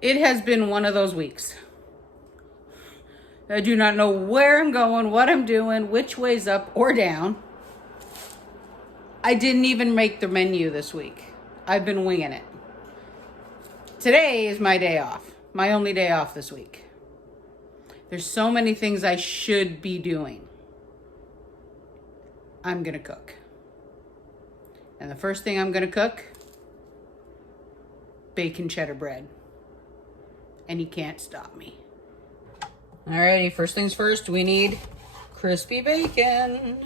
It has been one of those weeks. I do not know where I'm going, what I'm doing, which way's up or down. I didn't even make the menu this week. I've been winging it. Today is my day off, my only day off this week. There's so many things I should be doing. I'm gonna cook. And the first thing I'm gonna cook, bacon cheddar bread. And you can't stop me. Alrighty, first things first, we need crispy bacon.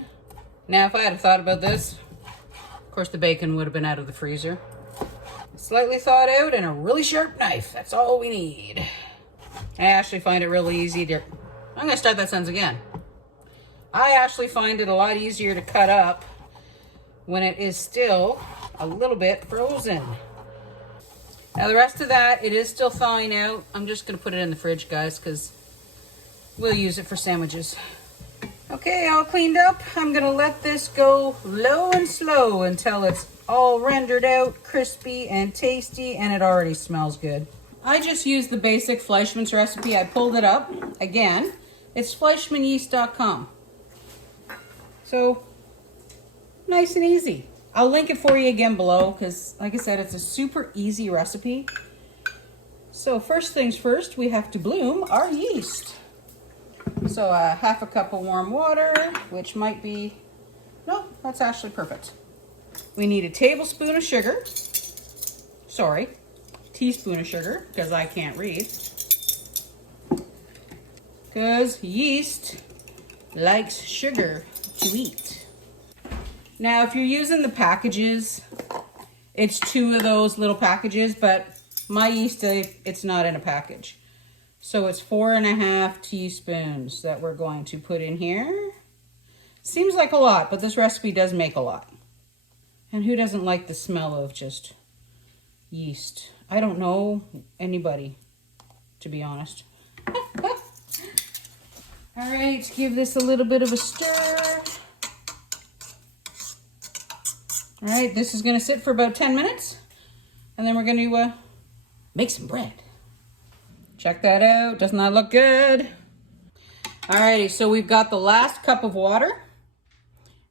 Now, if I had thought about this, of course the bacon would have been out of the freezer. Slightly thawed out and a really sharp knife. That's all we need. I actually find it really easy to... I'm going to start that sentence again. I actually find it a lot easier to cut up when it is still a little bit frozen. Now the rest of that, it is still thawing out. I'm just going to put it in the fridge, guys, because we'll use it for sandwiches. Okay, all cleaned up. I'm going to let this go low and slow until it's all rendered out, crispy and tasty, and it already smells good. I just used the basic Fleischmann's recipe. I pulled it up. Again, it's fleischmannyeast.com. So, nice and easy. I'll link it for you again below because, like I said, it's a super easy recipe. So first things first, we have to bloom our yeast. So half a cup of warm water, which might be, no, that's actually perfect. We need a tablespoon of sugar. Sorry, teaspoon of sugar, because I can't read. Because yeast likes sugar to eat. Now, if you're using the packages, it's 2 of those little packages, but my yeast, it's not in a package. So it's 4.5 teaspoons that we're going to put in here. Seems like a lot, but this recipe does make a lot. And who doesn't like the smell of just yeast? I don't know anybody, to be honest. All right, give this a little bit of a stir. All right, this is gonna sit for about 10 minutes, and then we're gonna make some bread. Check that out, doesn't that look good? All righty, so we've got the last cup of water,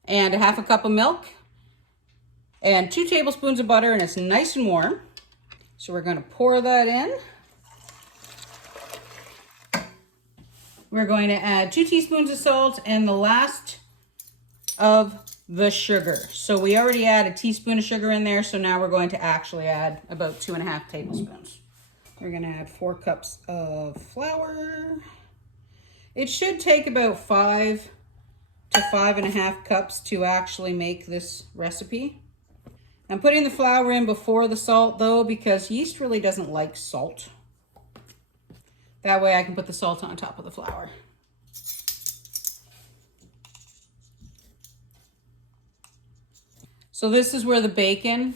and a half a cup of milk, and 2 tablespoons of butter, and it's nice and warm. So we're gonna pour that in. We're going to add 2 teaspoons of salt and the last of the sugar. So we already add a teaspoon of sugar in there, so now we're going to actually add about 2.5 tablespoons. We're gonna add 4 cups of flour. It should take about 5 to 5.5 cups to actually make this recipe. I'm putting the flour in before the salt though, because yeast really doesn't like salt. That way I can put the salt on top of the flour. So this is where the bacon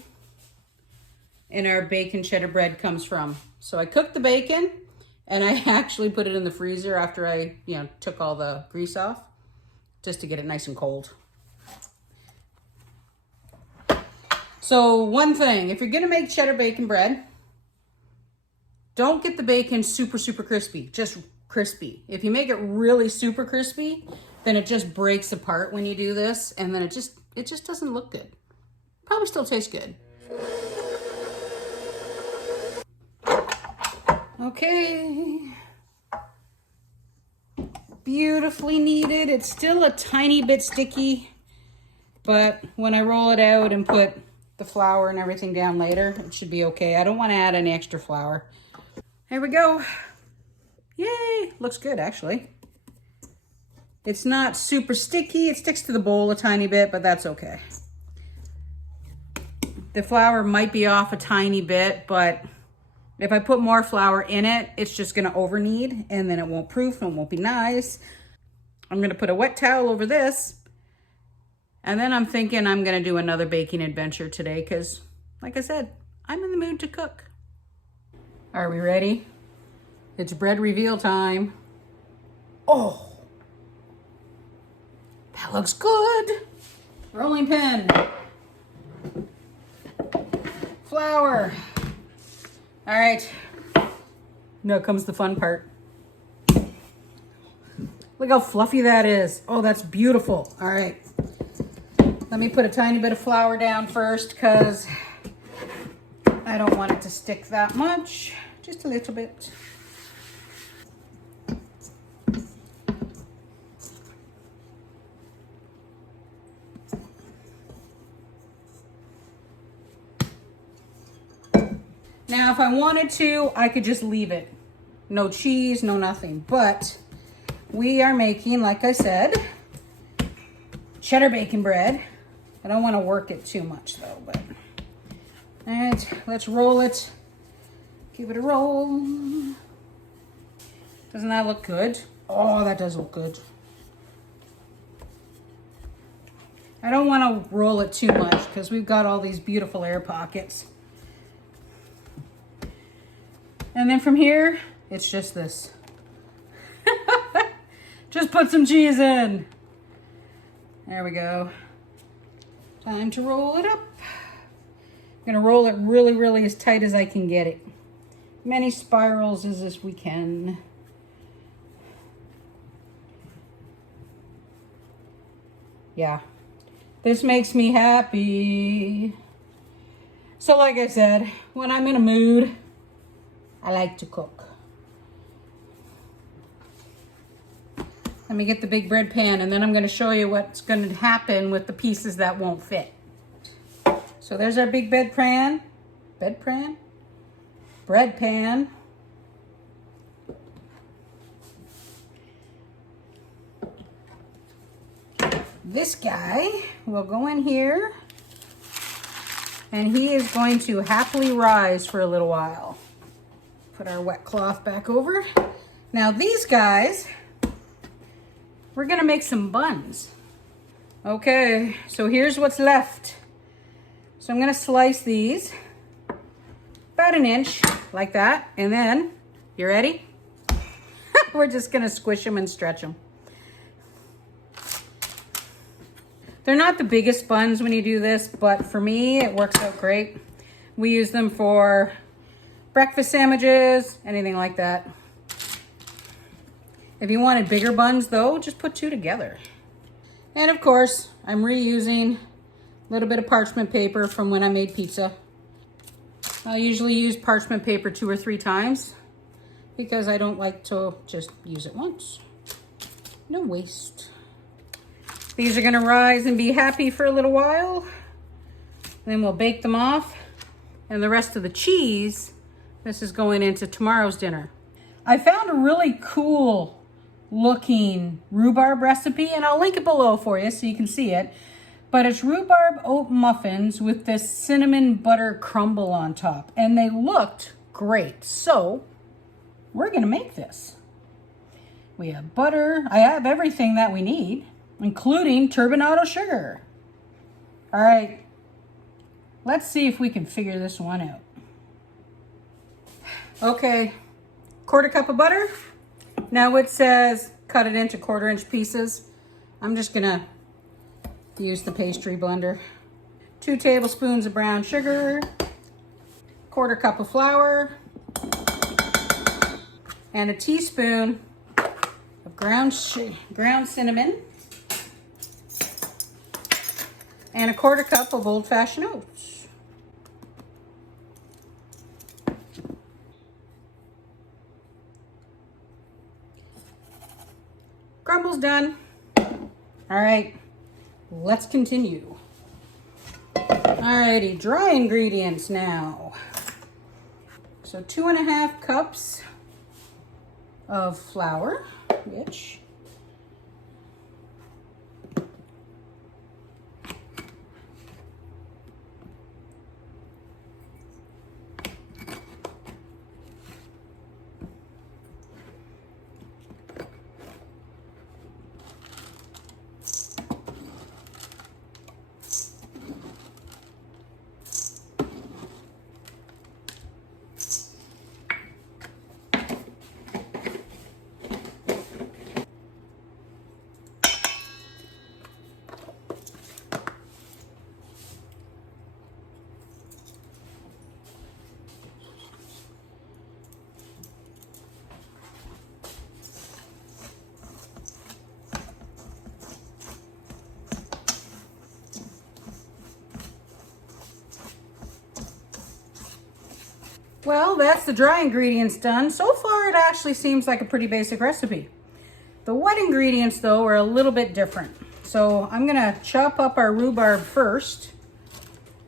in our bacon cheddar bread comes from. So I cooked the bacon and I actually put it in the freezer after I, took all the grease off, just to get it nice and cold. So one thing, if you're gonna make cheddar bacon bread, don't get the bacon super, super crispy, just crispy. If you make it really super crispy, then it just breaks apart when you do this, and then it just doesn't look good. Probably still tastes good. Okay. Beautifully kneaded. It's still a tiny bit sticky, but when I roll it out and put the flour and everything down later, it should be okay. I don't want to add any extra flour. Here we go. Yay, looks good actually. It's not super sticky. It sticks to the bowl a tiny bit, but that's okay. The flour might be off a tiny bit, but if I put more flour in it, it's just gonna over knead and then it won't proof and it won't be nice. I'm gonna put a wet towel over this, and then I'm thinking I'm gonna do another baking adventure today because, like I said, I'm in the mood to cook. Are we ready? It's bread reveal time. Oh, that looks good. Rolling pin. Flour. All right, Now comes the fun part. Look how fluffy that is. Oh, that's beautiful. All right. Let me put a tiny bit of flour down first because I don't want it to stick that much. Just a little bit. Now, if I wanted to, I could just leave it. No cheese, no nothing. But we are making, like I said, cheddar bacon bread. I don't want to work it too much though, but. All right, let's roll it. Give it a roll. Doesn't that look good? Oh, that does look good. I don't want to roll it too much because we've got all these beautiful air pockets. And then from here, it's just this. Just put some cheese in. There we go. Time to roll it up. I'm gonna roll it really, really as tight as I can get it. Many spirals as we can. Yeah, this makes me happy. So like I said, when I'm in a mood, I like to cook. Let me get the big bread pan and then I'm going to show you what's going to happen with the pieces that won't fit. So there's our big bread pan. Bread pan. This guy will go in here and he is going to happily rise for a little while. Put our wet cloth back over. Now these guys, we're gonna make some buns. Okay, so here's what's left. So I'm gonna slice these about an inch like that. And then, you ready? We're just gonna squish them and stretch them. They're not the biggest buns when you do this, but for me, it works out great. We use them for breakfast sandwiches, anything like that. If you wanted bigger buns though, just put two together. And of course, I'm reusing a little bit of parchment paper from when I made pizza. I'll usually use parchment paper 2 or 3 times because I don't like to just use it once. No waste. These are gonna rise and be happy for a little while. Then we'll bake them off. And the rest of the cheese, this is going into tomorrow's dinner. I found a really cool looking rhubarb recipe and I'll link it below for you so you can see it. But it's rhubarb oat muffins with this cinnamon butter crumble on top. And they looked great. So we're gonna make this. We have butter. I have everything that we need, including turbinado sugar. All right, let's see if we can figure this one out. Okay, 1/4 cup of butter. Now it says cut it into 1/4 inch pieces. I'm just gonna use the pastry blender. 2 tablespoons of brown sugar, 1/4 cup of flour, and a teaspoon of ground cinnamon, and a 1/4 cup of old-fashioned oats. Crumble's done. All right, let's continue. Alrighty, dry ingredients now. So 2½ cups of flour, which Well, that's the dry ingredients done. So far, it actually seems like a pretty basic recipe. The wet ingredients, though, are a little bit different. So I'm gonna chop up our rhubarb first,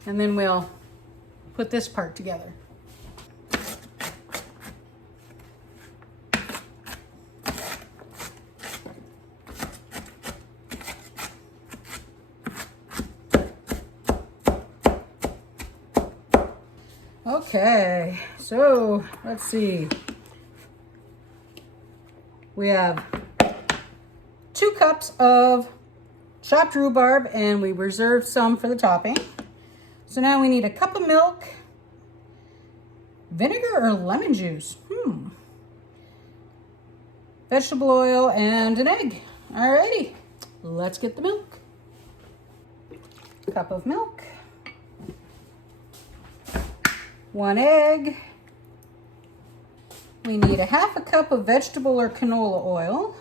and then we'll put this part together. Okay, so let's see. We have 2 cups of chopped rhubarb, and we reserved some for the topping. So now we need a cup of milk, vinegar or lemon juice, vegetable oil, and an egg. Alrighty, let's get the milk. Cup of milk, 1 egg. We need a 1/2 cup of vegetable or canola oil,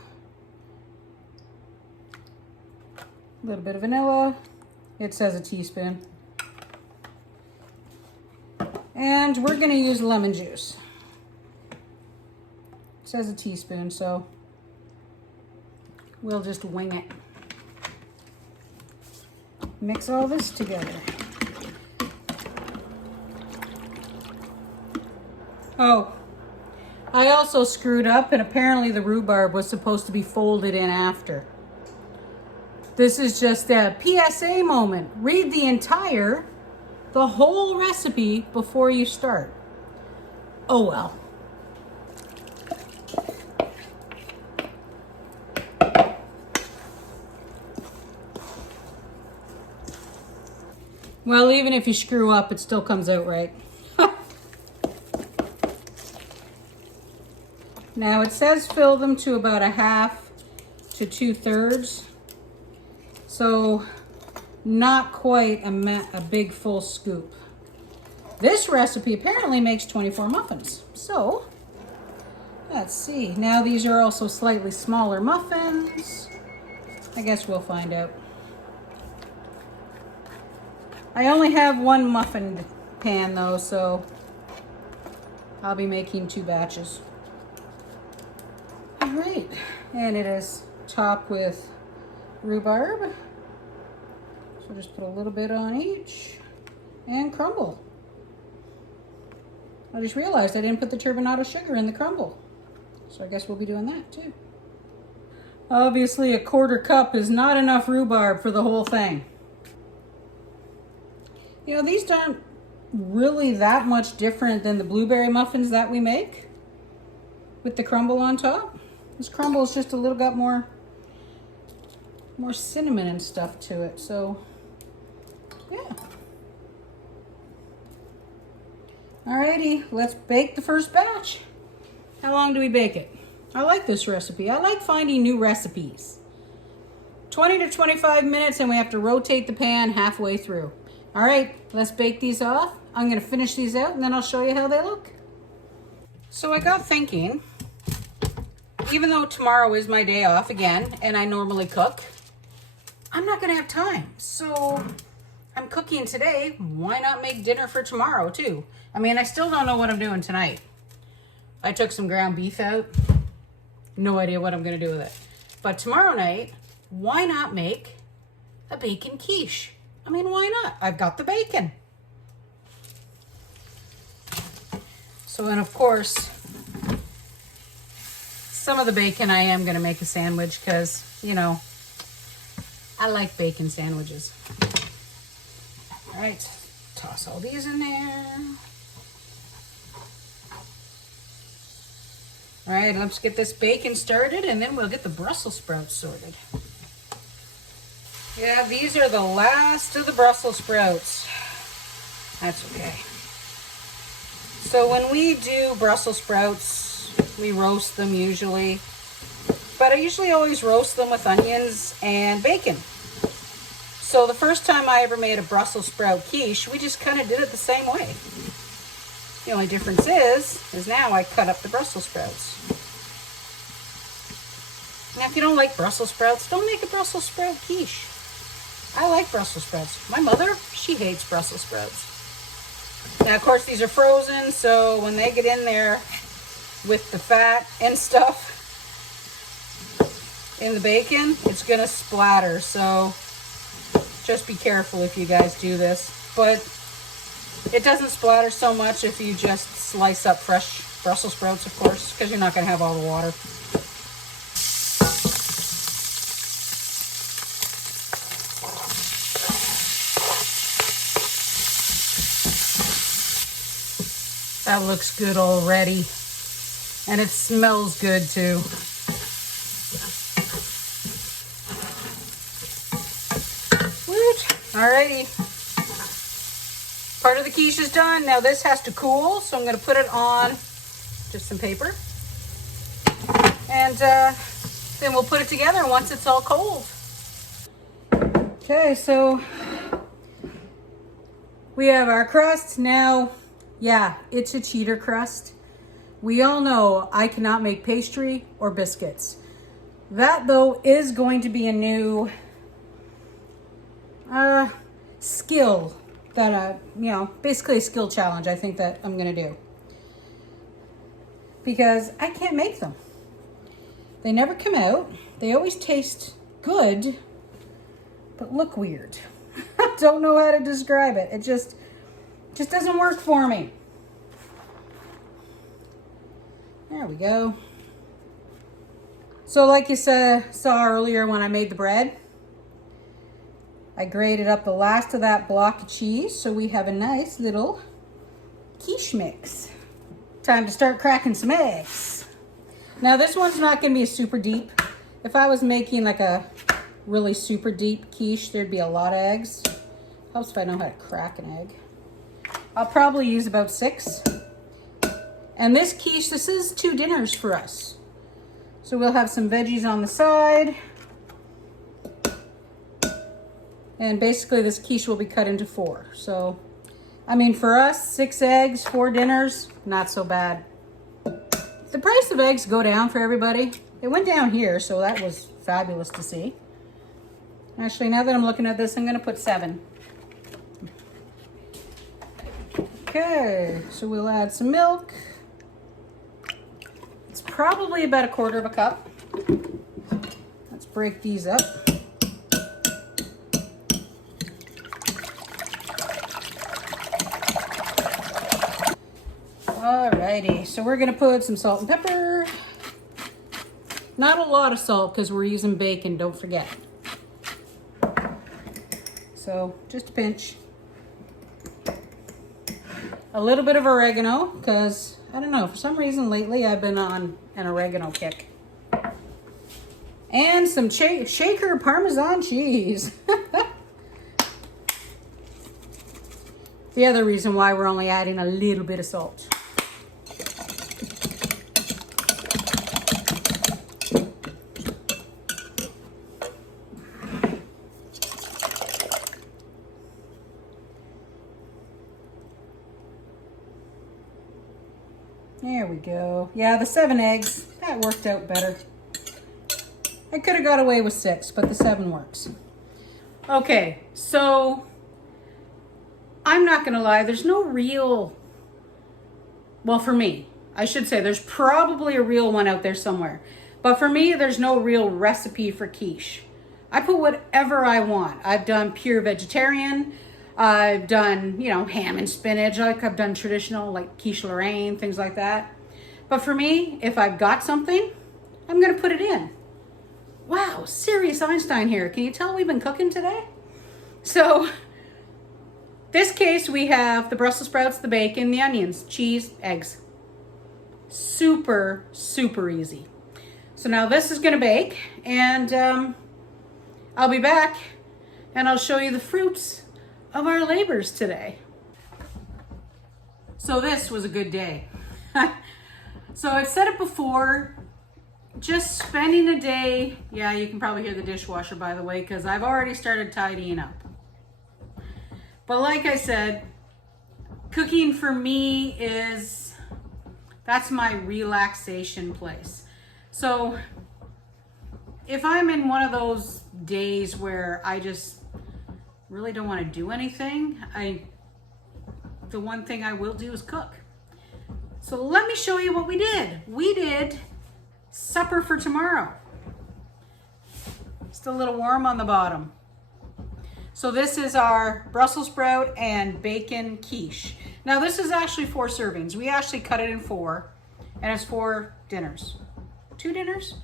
a little bit of vanilla, it says a teaspoon, and we're going to use lemon juice. It says a teaspoon, so we'll just wing it. Mix all this together. Oh, I also screwed up, and apparently the rhubarb was supposed to be folded in after. This is just a PSA moment. Read the whole recipe before you start. Oh well. Well, even if you screw up, it still comes out right. Now it says fill them to about 1/2 to 2/3. So not quite a big full scoop. This recipe apparently makes 24 muffins. So let's see. Now these are also slightly smaller muffins. I guess we'll find out. I only have 1 muffin pan though, so I'll be making 2 batches. All right, and it is topped with rhubarb. So just put a little bit on each and crumble. I just realized I didn't put the turbinado sugar in the crumble. So I guess we'll be doing that too. Obviously, a 1/4 cup is not enough rhubarb for the whole thing. You know, these aren't really that much different than the blueberry muffins that we make with the crumble on top. This crumble is just a little got more cinnamon and stuff to it. So, yeah. Alrighty, let's bake the first batch. How long do we bake it? I like this recipe. I like finding new recipes. 20 to 25 minutes, and we have to rotate the pan halfway through. All right, let's bake these off. I'm gonna finish these out, and then I'll show you how they look. So I got thinking, even though tomorrow is my day off again, and I normally cook, I'm not gonna have time. So I'm cooking today. Why not make dinner for tomorrow too? I mean, I still don't know what I'm doing tonight. I took some ground beef out. No idea what I'm gonna do with it. But tomorrow night, why not make a bacon quiche? I mean, why not? I've got the bacon. So, and of course, some of the bacon I am gonna make a sandwich because, you know, I like bacon sandwiches. All right, toss all these in there. All right, let's get this bacon started, and then we'll get the Brussels sprouts sorted. Yeah, these are the last of the Brussels sprouts. That's okay. So when we do Brussels sprouts, we roast them usually. But I usually always roast them with onions and bacon. So the first time I ever made a Brussels sprout quiche, we just kind of did it the same way. The only difference is now I cut up the Brussels sprouts. Now, if you don't like Brussels sprouts, don't make a Brussels sprout quiche. I like Brussels sprouts. My mother, she hates Brussels sprouts. Now, of course, these are frozen, so when they get in there with the fat and stuff in the bacon, it's gonna splatter. So just be careful if you guys do this. But it doesn't splatter so much if you just slice up fresh Brussels sprouts, of course, because you're not gonna have all the water. That looks good already. And it smells good too. Woot. Alrighty. Part of the quiche is done. Now this has to cool, so I'm going to put it on just some paper. And then we'll put it together once it's all cold. Okay, so we have our crust. Now, yeah, it's a cheater crust. We all know I cannot make pastry or biscuits. That, though, is going to be a new skill that, basically a skill challenge I think that I'm going to do. Because I can't make them. They never come out. They always taste good, but look weird. I don't know how to describe it. It just doesn't work for me. There we go. So like you saw earlier when I made the bread, I grated up the last of that block of cheese, so we have a nice little quiche mix. Time to start cracking some eggs. Now this one's not gonna be super deep. If I was making like a really super deep quiche, there'd be a lot of eggs. Helps if I know how to crack an egg. I'll probably use about 6. And this quiche, this is 2 dinners for us. So we'll have some veggies on the side. And basically this quiche will be cut into 4. So, I mean, for us, 6 eggs, 4 dinners, not so bad. The price of eggs go down for everybody. It went down here, so that was fabulous to see. Actually, now that I'm looking at this, I'm gonna put 7. Okay, so we'll add some milk. It's probably about 1/4 cup. Let's break these up. Alrighty, so we're gonna put some salt and pepper. Not a lot of salt because we're using bacon, don't forget. So just a pinch. A little bit of oregano because, I don't know, for some reason lately I've been on an oregano kick. And some shaker Parmesan cheese. The other reason why we're only adding a little bit of salt. There we go. Yeah, the 7 eggs, that worked out better. I could have got away with 6, but the 7 works. Okay, so I'm not gonna lie, there's no real, well, for me, I should say there's probably a real one out there somewhere. But for me, there's no real recipe for quiche. I put whatever I want. I've done pure vegetarian. I've done, ham and spinach. Like I've done traditional, like quiche Lorraine, things like that. But for me, if I've got something, I'm gonna put it in. Wow, serious Einstein here. Can you tell we've been cooking today? So, this case we have the Brussels sprouts, the bacon, the onions, cheese, eggs. Super, super easy. So now this is gonna bake, and I'll be back and I'll show you the fruits of our labors today. So this was a good day. So I've said it before, just spending a day, yeah, you can probably hear the dishwasher by the way, because I've already started tidying up. But like I said, cooking for me that's my relaxation place. So if I'm in one of those days where I just really don't want to do anything, the one thing I will do is cook. So let me show you what we did. We did supper for tomorrow. Just a little warm on the bottom. So this is our Brussels sprout and bacon quiche. Now this is actually 4 servings. We actually cut it in 4, and it's 4 dinners. 2 dinners?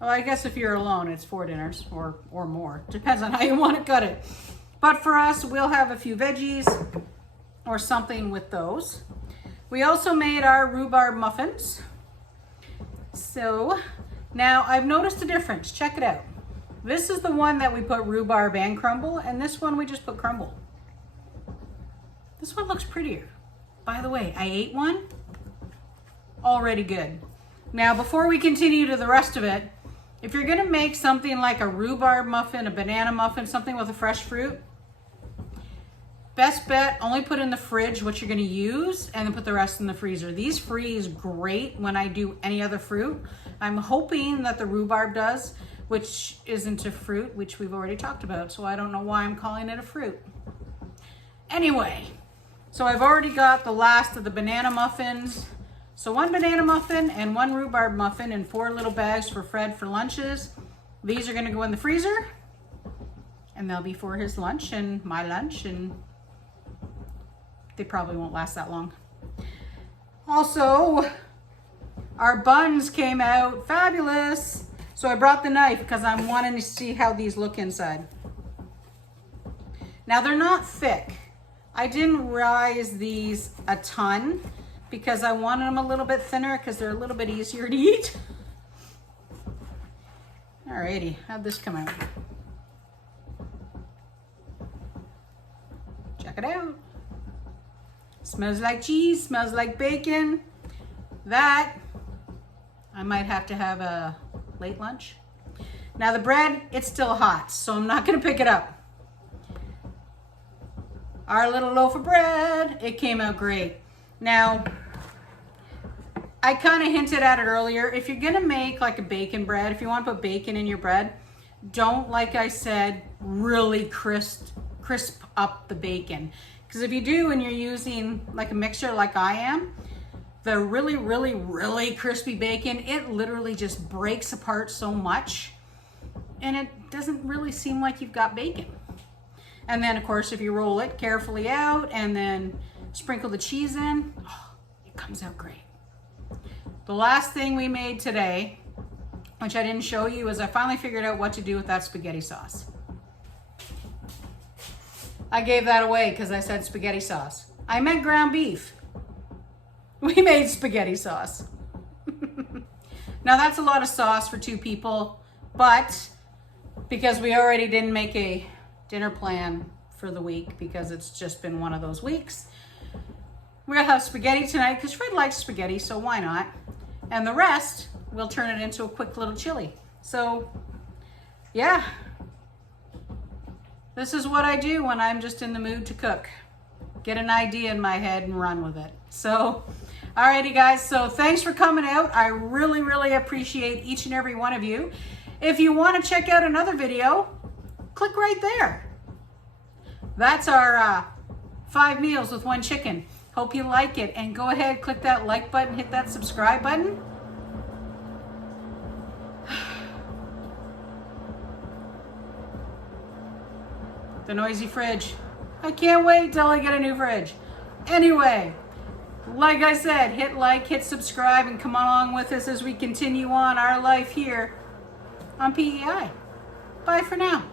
Well, I guess if you're alone, it's 4 dinners or more. Depends on how you want to cut it. But for us, we'll have a few veggies or something with those. We also made our rhubarb muffins. So now I've noticed a difference. Check it out. This is the one that we put rhubarb and crumble, and this one we just put crumble. This one looks prettier. By the way, I ate one. Already good. Now, before we continue to the rest of it, if you're gonna make something like a rhubarb muffin, a banana muffin, something with a fresh fruit, best bet, only put in the fridge what you're gonna use and then put the rest in the freezer. These freeze great when I do any other fruit. I'm hoping that the rhubarb does, which isn't a fruit, which we've already talked about, so I don't know why I'm calling it a fruit. Anyway, so I've already got the last of the banana muffins. So 1 banana muffin and 1 rhubarb muffin in 4 little bags for Fred for lunches. These are gonna go in the freezer, and they'll be for his lunch and my lunch, and they probably won't last that long. Also, our buns came out fabulous. So I brought the knife because I'm wanting to see how these look inside. Now they're not thick. I didn't rise these a ton because I wanted them a little bit thinner because they're a little bit easier to eat. Alrighty, how'd this come out? Check it out. Smells like cheese, smells like bacon. That, I might have to have a late lunch. Now the bread, it's still hot, so I'm not gonna pick it up. Our little loaf of bread, it came out great. Now, I kind of hinted at it earlier. If you're gonna make like a bacon bread, if you want to put bacon in your bread, don't, like I said, really crisp up the bacon. Because if you do and you're using like a mixture like I am, the really, really, really crispy bacon, it literally just breaks apart so much and it doesn't really seem like you've got bacon. And then of course, if you roll it carefully out and then sprinkle the cheese in, oh, it comes out great. The last thing we made today, which I didn't show you, is I finally figured out what to do with that spaghetti sauce. I gave that away because I said spaghetti sauce. I meant ground beef. We made spaghetti sauce. Now that's a lot of sauce for 2 people, but because we already didn't make a dinner plan for the week because it's just been one of those weeks, we'll have spaghetti tonight because Fred likes spaghetti, so why not? And the rest, we'll turn it into a quick little chili. So yeah, this is what I do when I'm just in the mood to cook. Get an idea in my head and run with it. So, alrighty guys, so thanks for coming out. I really, really appreciate each and every one of you. If you want to check out another video, click right there. That's our 5 meals with 1 chicken. Hope you like it, and go ahead, click that like button, hit that subscribe button. The noisy fridge. I can't wait till I get a new fridge. Anyway, like I said, hit like, hit subscribe, and come along with us as we continue on our life here on PEI. Bye for now.